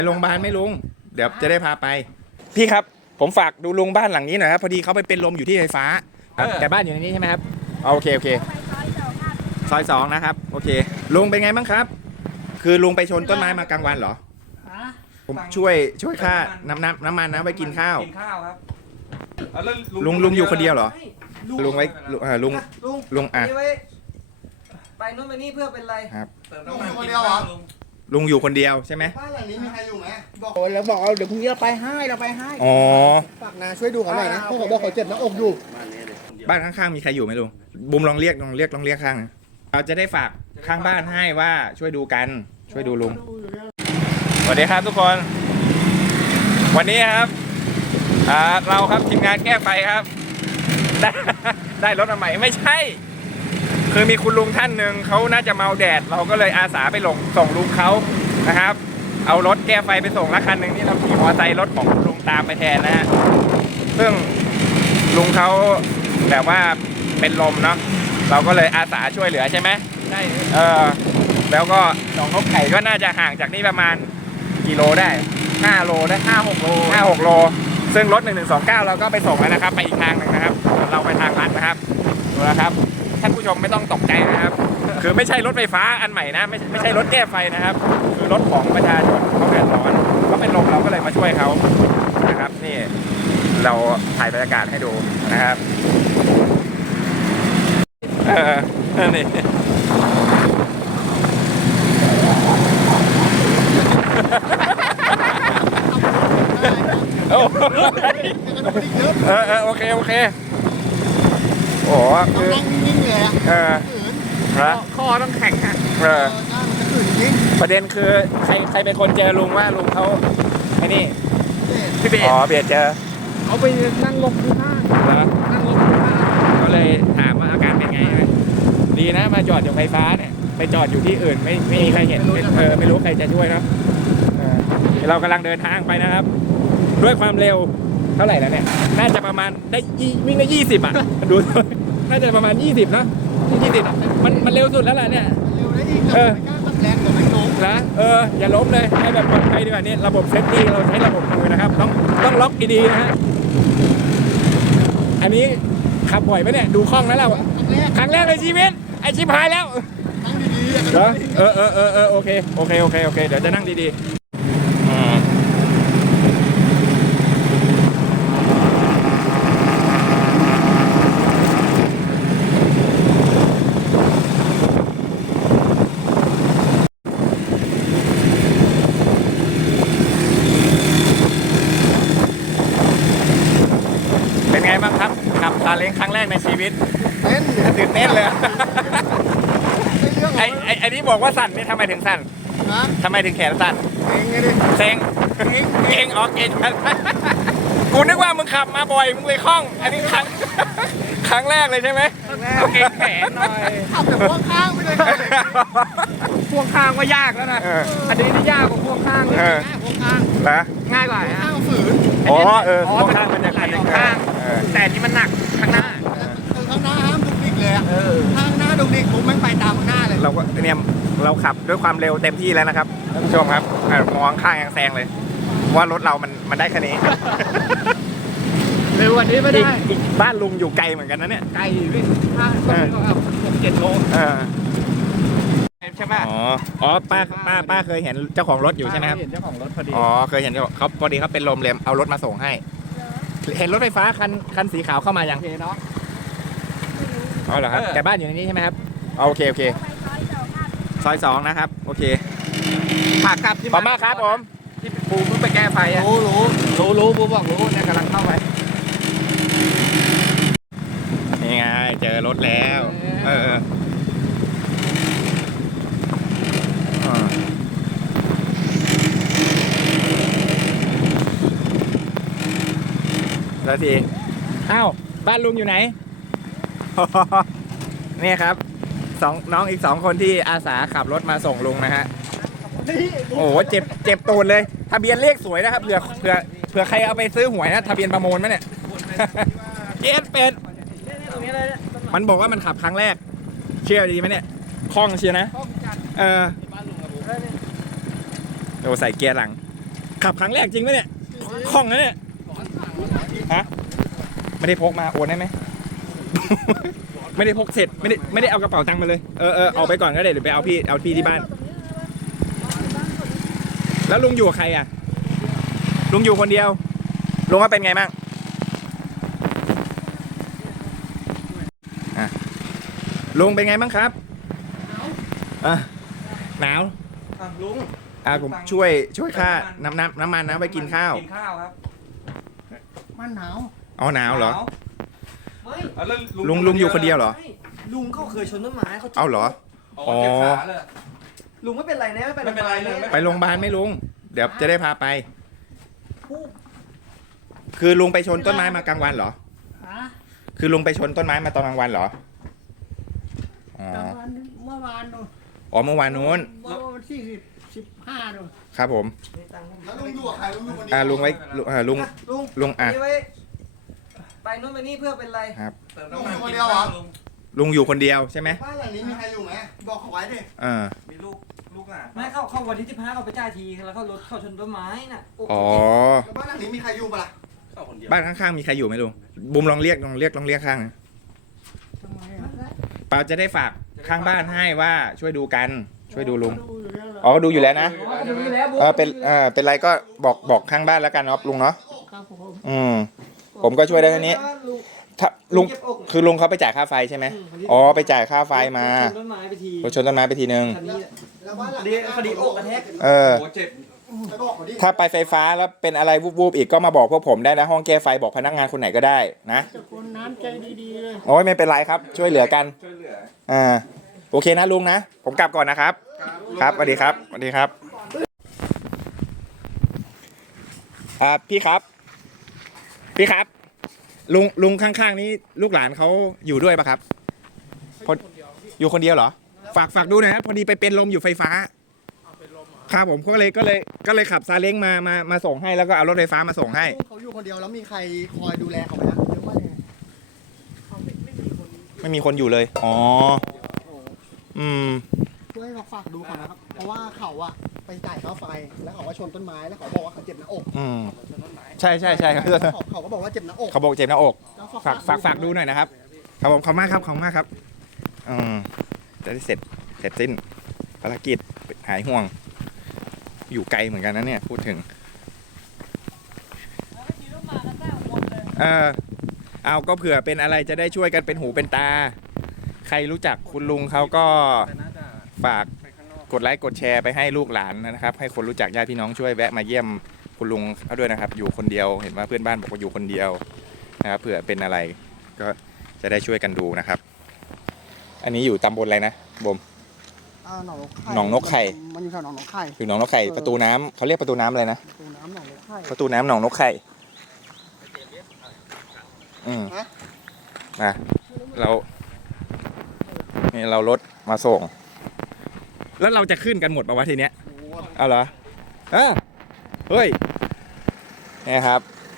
โรงพยาบาลไม่ลุงเดี๋ยวจะได้พาไปพี่ครับผมฝากดูลุงบ้านหลังนี้หน่อยครับพอดีเขาไปเป็นลมอยู่ที่ไฟฟ้าแต่บ้านอยู่ในนี้ใช่ไหมครับโอเคซอย2นะครับโอเคลุงเป็นไงบ้างครับคือลุงไปชนต้นไม้มากลางวันเหรอผมช่วยค่าน้ำมันนะไว้กินข้าวครับลุงอยู่คนเดียวเหรอลุงไว้ลุงอ่ะไปนู้นไปนี่เพื่อเป็นไรครับลุงอยู่คนเดียวเหรอลุงอยู่คนเดียวใช่ไหมบ้านหลังนี้มีใครอยู่ไหมบอกแล้วบอกเดี๋ยวพรุ่งนี้เราไปให้อ๋อฝากนาช่วยดูเขาหน่อยนะพวกเขาบอกเขาเจ็บหน้าอกอยู่บ้านข้างๆมีใครอยู่ไหมลุงบุมลองเรียกข้างนะเราจะได้ฝากข้างบ้านให้ว่าช่วยดูกันช่วยดูลุงสวัสดีครับทุกคนวันนี้ครับเราครับทีมงานแก้ไฟครับได้รถมาใหม่ไม่ใช่คือมีคุณลุงท่านหนึ่งเขาน่าจะเมาแดดเราก็เลยอาสาไปส่งลุงเขานะครับเอารถแก้ไฟไปส่งละคันหนึ่งนี่เราขี่มอเตอร์ไซค์รถของลุงตามไปแทนนะฮะซึ่งลุงเขาแบบว่าเป็นลมเนาะเราก็เลยอาสาช่วยเหลือใช่ไหมใช่แล้วก็หนองนกไข่ก็น่าจะห่างจากนี่ประมาณกี่โลได้5 โลได้5-6 โลซึ่งรถ1129เราก็ไปส่งแล้วนะครับไปอีกทางหนึ่งนะครับเราไปทางลัดนะครับดูนะครับท่านผู้ชมไม่ต้องตกใจนะครับคือไม่ใช่รถไฟฟ้าอันใหม่นะไม่ใช่รถแก้ไฟนะครับคือรถของประชาชนเขาเดือดร้อนเขาเป็นลมเราก็เลยมาช่วยเขานะครับนี่เราถ่ายบรรยากาศให้ดูนะครับนี่โอเคโอ้คือนั่งนิ่งๆเลยนะคอต้องแข็งฮะนั่งจะขืนจริงประเด็นคือใครเป็นคนเจอลุงว่าลุงเขาไอ้นี่พี่เบสเบียดเจอเขาไปนั่งลงข้างนั่งลงข้างเขาเลยถามว่าอาการเป็นไงดีนะมาจอดอยู่ไฟฟ้าเนี่ยไปจอดอยู่ที่อื่นไม่มีใครเห็นไม่รู้ใครจะช่วยครับเรากำลังเดินทางไปนะครับด้วยความเร็วเท่าไหร่แล้วเนี่ยน่าจะประมาณได้วิ่งได้20อ่ะดูน่าจะประมาณ20นะ20มันเร็วสุดแล้วล่ะเนี่ยเร็วได้อีกไม่กล้าตัดแรงเดี๋ยวไม่ล้มนะอย่าล้มเลยให้แบบปลอดภัยดีกว่านี่ระบบเซฟตี้เราใช้ระบบมือนะครับต้องล็อกดีๆนะฮะอันนี้ขับบ่อยไหมเนี่ยดูคล่องแล้วเราครั้งแรกในชีวิตไอชิบหายแล้วนั่งดีๆเหรอโอเคเดี๋ยวจะนั่งดีๆเป็นไงบ้างครับขับซาเล้งครั้งแรกในชีวิตตื่นเต้นเลยไอ้นี่บอกว่าสั่นนี่ทำไมถึงสั่นทำไมถึงแขนสั่นเซ็งออกเก่งกูนึกว่ามึงขับมาบ่อยมึงเลยคล่องอันนี้ครั้งแรกเลยใช่ไหมเอาเก่งแขนหน่อยขับแต่พ่วงข้างไม่เลยพ่วงข้างว่ายากแล้วนะอันนี้นี่ยากกว่าพ่วงข้างเลยพ่วงข้างนะง่ายกว่าข้างฝืนพ่วงข้างมันจะไหลข้างแต่นี่มันหนักข้างหน้าข้างหน้าห้ามดุกดิกเลยข้างหน้าดุกดิกผมไม่ไปตามข้างหน้าเลยเราก็เนี่ยเราขับด้วยความเร็วเต็มที่แล้วนะครับท่านผู้ชมครับมองข้างยังแซงเลยว่ารถเรามันได้แค่นี้เร็วกว่านี้ไม่ได้อีกบ้านลุงอยู่ไกลเหมือนกันนะเนี่ยไกลวิ่ง6-7 โลใช่ไหมป้าเคยเห็นเจ้าของรถอยู่ใช่ไหมครับเห็นเจ้าของรถพอดีเคยเห็นเขาพอดีเขาเป็นลมเลยเอารถมาส่งให้เห็นรถไฟฟ้าคันสีขาวเข้ามายังเนาะเหรอครับแต่บ้านอยู่ในนี้ใช่ไหมครับโอเคซอย2นะครับโอเคขากลับที่ขอบมากครับผมที่ปูเพิ่งไปแก้ไฟรู้ปูบอกรู้เนี่ยกำลังเข้าไปนี่ไงเจอรถแล้วแล้วทีอ้าวบ้านลุงอยู่ไหนนี่ครับน้องอีก2 คนที่อาสาขับรถมาส่งลุงนะฮะโอ้โหเจ็บตูดเลยทะเบียนเลขสวยนะครับเผื่อใครเอาไปซื้อหวยนะทะเบียนประมูลมั้ยเนี่ยเกสเป็ดมันบอกว่ามันขับครั้งแรกเชื่อดีไหมเนี่ยคล่องเชียร์นะโอ้ใส่เกียร์หลังขับครั้งแรกจริงไหมเนี่ยคล่องนะเนี่ยฮะไม่ได้พกมาโอนได้ไหม ไม่ได้พกเสร็จไม่ได้เอากระเป๋าตังค์มาเลยเอาไปก่อนก็ได้เดี๋ยวไปเอาพี่ที่บ้าน แล้วลุงอยู่กับใครอ่ะลุงอยู่คนเดียวลุงว่าเป็นไงบ้างลุงเป็นไงบ้างครับหนาวลุงผมช่วยค่าน้ำมันนะไปกินข้าวกินข้าวครับมันหนาวอ๋อหนาวเหรอไม่ลุงอยู่คนเดียวเหรอไม่ลุงเขาเคยชนต้นไม้เขาจ็บเอาเหรออ๋อเจ็บขาเลยลุงไม่เป็นไรนะไม่เป็นไรเลยไปโรงพยาบาลไหมลุงเดี๋ยวจะได้พาไป คือลุงไปชนต้นไม้มากลางวันเหรอ คือลุงไปชนต้นไม้มาตอนกลางวันเหรออ๋อเมื่อวานนู่นอ๋อเมื่อวานนู้นวันที่15นู่นครับผมแล้วลุงอยู่กับใครลุงอยู่คนเดียวลุงไว้ลุง ลุงนี่ไว้ไปโน่นไปนี่เพื่อเป็นไรครับลุงอยู่คนเดียวเหรอลุงอยู่คนเดียวใช่ไหมบ้านหลังนี้มีใครอยู่ไหมบอกเขาไว้ดิมีลูกอ่ะไม่เข้าวันที่15เขาไปจ่ายทีแล้วเขารถเขาชนต้นไม้น่ะอ๋อแล้วบ้านหลังนี้มีใครอยู่ปะล่ะเข้าคนเดียวบ้านข้างๆมีใครอยู่ไหมลุงบุมลองเรียกข้างนะทำไมอ่ะเปล่าจะได้ฝากข้างบ้านให้ว่าช่วยดูกันช่วยดูลุงดูอยู่แล้วเหรออ๋อดูอยู่แล้วนะดูแล้วเป็นไรก็บอกข้างบ้านแล้วกันเนาะลุงเนาะครับผมผมก็ช่วยได้แค่นี้ถ้าลุงคือลุงเขาไปจ่ายค่าไฟใช่ไหมอ๋อไปจ่ายค่าไฟมาชนต้นไม้ไปทีรถชนต้นไม้ไปทีนึงคันนี้แล้วบ้านหลังคดีอกกระแทกเออโอ้เจ็บไปบอกเขาดิถ้าไปไฟฟ้าแล้วเป็นอะไรวูบๆอีกก็มาบอกพวกผมได้นะห้องแก้ไฟบอกพนักงานคนไหนก็ได้นะจะคนน้ำใจดีๆเลยโอ้ยไม่เป็นไรครับ ช่วยเหลือกันช่วยเหลือโอเคนะลุงนะผมกลับก่อนนะครับครับสวัสดีครับสวัสดีครับพี่ครับลุงข้างๆนี้ลูกหลานเขาอยู่ด้วยปะครับอยู่คนเดียวเหรอฝากดูหน่อยครับพอดีไปเป็นลมอยู่ไฟฟ้าครับผมก็เลยขับซาเล้งมาส่งให้แล้วก็เอารถไฟฟ้ามาส่งให้เขาอยู่คนเดียวแล้วมีใครคอยดูแลเขาไหมนะหรือว่ายังไงไม่มีคนอยู่เลยอ๋อช่วยเขาฝากดูเขานะครับ เพราะว่าเขาอะไปจ่ายค่าไฟ แล้วเขาก็ชนต้นไม้ แล้วเขาบอกว่าเขาเจ็บหน้าอกใช่ครับเขาก็บอกว่าเจ็บหน้าอกเขาบอกเจ็บหน้าอกแล้วฝากดูหน่อยนะครับครับผมขอบมากครับจะได้เสร็จสิ้นภารกิจหายห่วง อยู่ไกลเหมือนกันนะเนี่ยพูดถึงเอาก็เผื่อเป็นอะไรจะได้ช่วยกันเป็นหูเป็นตา ใครรู้จักคุณลุงเขาก็ฝากกดไลค์กดแชร์ไปให้ลูกหลานนะครับให้คนรู้จักญาติพี่น้องช่วยแวะมาเยี่ยมคุณลุงเขาด้วยนะครับอยู่คนเดียวเห็นว่าเพื่อนบ้านบอกว่าอยู่คนเดียวนะครับเผื่อเป็นอะไรก็จะได้ช่วยกันดูนะครับอันนี้อยู่ตำบลอะไรนะบม หนองนกไข่มันอยู่แถวหนองนกไข่อยู่หนองนกไข่ประตูน้ำเขาเรียกประตูน้ำอะไรนะประตูน้ำหนองนกไข่ประตูน้ำหนองนกไข่นะเรารถมาส่ง แล้วเราจะขึ้นกันหมดป่าววะทีเนี้ยเอาเหรอเฮ้ยนี่ครับ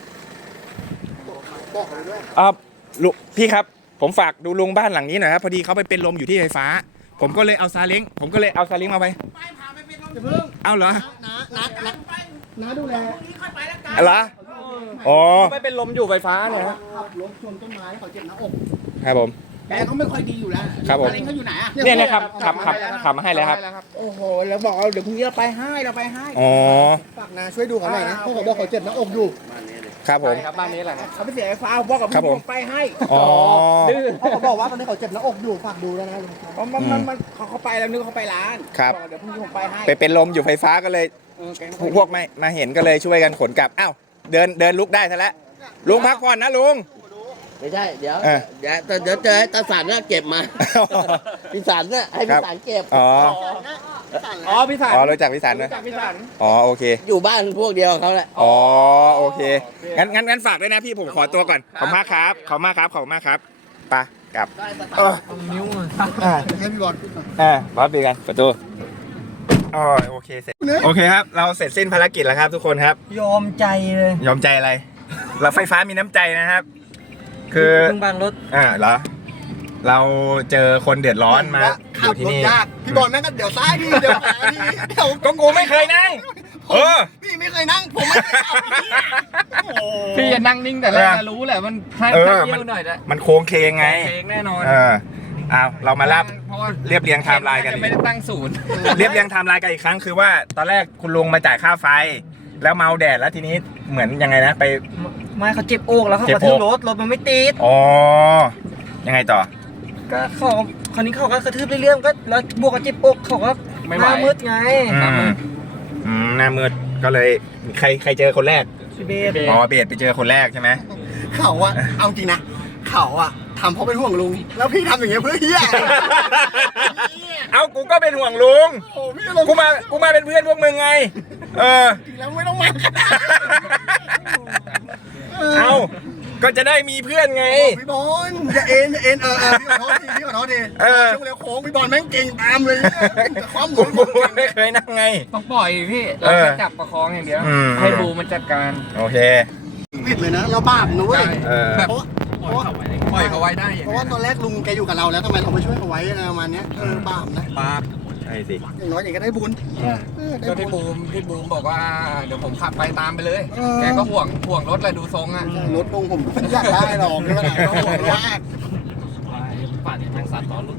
บอกเลยด้วยลุงพี่ครับผมฝากดูลุงบ้านหลังนี้หน่อยครับพอดีเขาไปเป็นลมอยู่ที่ไฟฟ้าผมก็เลยเอาซาเล้งมาไปเอาเหรอน้าดูแลเหรออ๋อไม่เป็นลมอยู่ไฟฟ้าเนี่ยฮะขับรถชนต้นไม้เขาเจ็บหน้าอกครับผมแต่เขาไม่ค่อยดีอยู่แล้วครับผมซาเล้งเขาอยู่ไหนอะเนี่ยนะครับขับมาให้แล้วครับโอ้โหแล้วบอกเอาเดี๋ยวพรุ่งนี้เราไปให้อ๋อฝากนาช่วยดูเขาหน่อยนะเพราะเขาบอกเขาเจ็บหน้าอกอยู่ครับผมครับบ้านนี้แหละเขาไปเสียไฟฟ้าบอกกับครับผมไปให้อ๋อเพราะเขาบอกว่าตอนนี้เขาเจ็บหน้าอกอยู่ฝากดูแล้วนะลุงมันเขาไปแล้วนึกเขาไปร้านครับอกเดี๋ยวพรุ่งนี้ผมไปให้ไปเป็นลมอยู่ไฟฟ้าก็เลยพวกมาเห็นก็เลยช่วยกันขนกลับอ้าวเดินลุกได้ซะแล้วลุงพักผ่อนนะลุงไม่ใช่เดี๋ยวเออเดี๋ยวเจอให้ตาสันน่ะเก็บมาพี่สันน่ะให้พี่สันเก็บอ๋ออ๋อพี่สันอ๋อรู้จักพี่สันไหมพี่สันอ๋อโอเคอยู่บ้านพวกเดียวกับเขาแหละอ๋อโอเคงั้นฝากด้วยนะพี่ผมขอตัวก่อนขอบคุณมากครับไปกลับนิ้วให้พี่บอลบอสปีกันประตูอ๋อโอเคเสร็จโอเคครับเราเสร็จสิ้นภารกิจแล้วครับทุกคนครับยอมใจเลยยอมใจอะไรเราไฟฟ้ามีน้ำใจนะครับ คือเพิ่งบางรถเหรอเราเจอคนเดือดร้อนมาอยู่ที่นี่ขับรถยากพี่บอลแม่งก็เดี๋ยวซ้ายดีเดี๋ยวขวาดีเดี๋ยวก็กูไม่เคยนั่ง พี่ไม่เคยนั่งผพี่อย่านั่งนิ่งแต่แรกนะรู้แหละมันถ้าเออเยี่ยวหน่อยนะมันโค้งเคงไงเองแน่นอนเอาเรามารับเพราะว่าเรียบเรียงไทม์ไลน์กันจะไม่ได้ตั้งศูนย์เรียบเรียงไทม์ไลน์กันอีกครั้งคือว่าตอนแรกคุณลุงมาจ่ายค่าไฟ แล้วเมาแดดแล้วทีนี้เหมือนยังไงนะไปไม่เขาเจ็บอกแล้วเขาเจ็กบระทืบอก รถมันไม่ติดอ๋อยังไงต่อก็เขาคราวนี้เขาก็กระทืบเรื่อยๆก็แล้วบวกกับเจ็บอกเขาก็ไม่หไหวน้ามืดไงหน้ามืดก็เลยใครเจอคนแรกพี่เบสอ๋อเบสไปเจอคนแรกใช่ไหมเขาอะเอาจริงนะเขาอะทำเพราะเป็นห่วงลุง แล้วพี่ทำอย่างเงี้ยเพื่อเฮียเอากูก็เป็นห่วงลุงโอ้พี่ลงกูมาเป็นเพื่อนพวกมึงไงจริงแล้วไม่ต้องมาเอาก็จะได้มีเพื่อนไงพี่บอลอย่าเอ็นพี่ขอโทษทีพี่ขอโทษทีเออช่วงเลี้ยวโค้งพี่บอลแม่งเก่งตามเลยความหมุกูนไม่เคยนั่งไงต้องปล่อยพี่เราแค่จับประคองอย่างเดียวอืมให้บูมันจัดการโอเคผิดเลยนะเราบาปนะเว้ยเออแบบเพราะว่าปล่อยเขาไว้ได้อย่งเพราะว่าตอนแรกลุงแกอยู่กับเราแล้วทำไมเราไม่ช่วยเขาไว้อะไรประมาณเนี้ยบาปนะปาบใช่สิอย่างน้อยอย่างก็ได้บุญได้ก็บุพี่ญบูมบอกว่าเดี๋ยวผมขับไปตามไปเลยเออแกก็ห่วงรถแหละดูทรงอ่ะรถลุงผมไม่อยากได้หรอกไม่เป็นไรก็ห่วงมากป่านนี้ทางสัตว์ร้อนรถ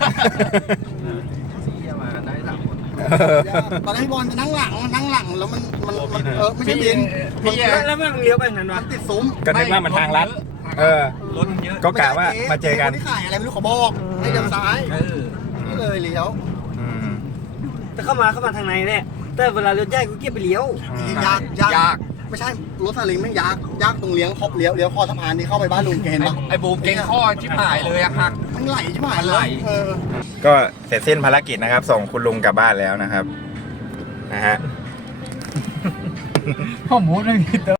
มาได้3 คนตอนแรกพี่บอลจะนั่งหลังแล้วมันไม่ใช่บินพี่แล้วมันเลี้ยวไปทางนั้นวะมันติดซุ้มก็นึกว่ามันทางลัดรถมันเยอะก็กะว่ามาเจอกันที่ขายอะไรไม่รู้เขาบอกให้เลี้ยวซ้ายเออก็เลยเลี้ยวอืมแต่เข้ามาทางในเนี่ยแต่เวลารถใหญ่กูเก็บไปเลี้ยวยากไม่ใช่รถซาเล้งไม่ยากตรงเลี้ยงครบเลี้ยวคอสะพานที่เข้าไปบ้านลุงเห็นปะไอ้บูมเก่งข้อชิบหายเลยอะหักมันไหลใช่ไหมมันไหลก็เสร็จสิ้นภารกิจนะครับ ส่งคุณลุงกลับบ้านแล้วนะครับนะฮะข้อมูลไม่มี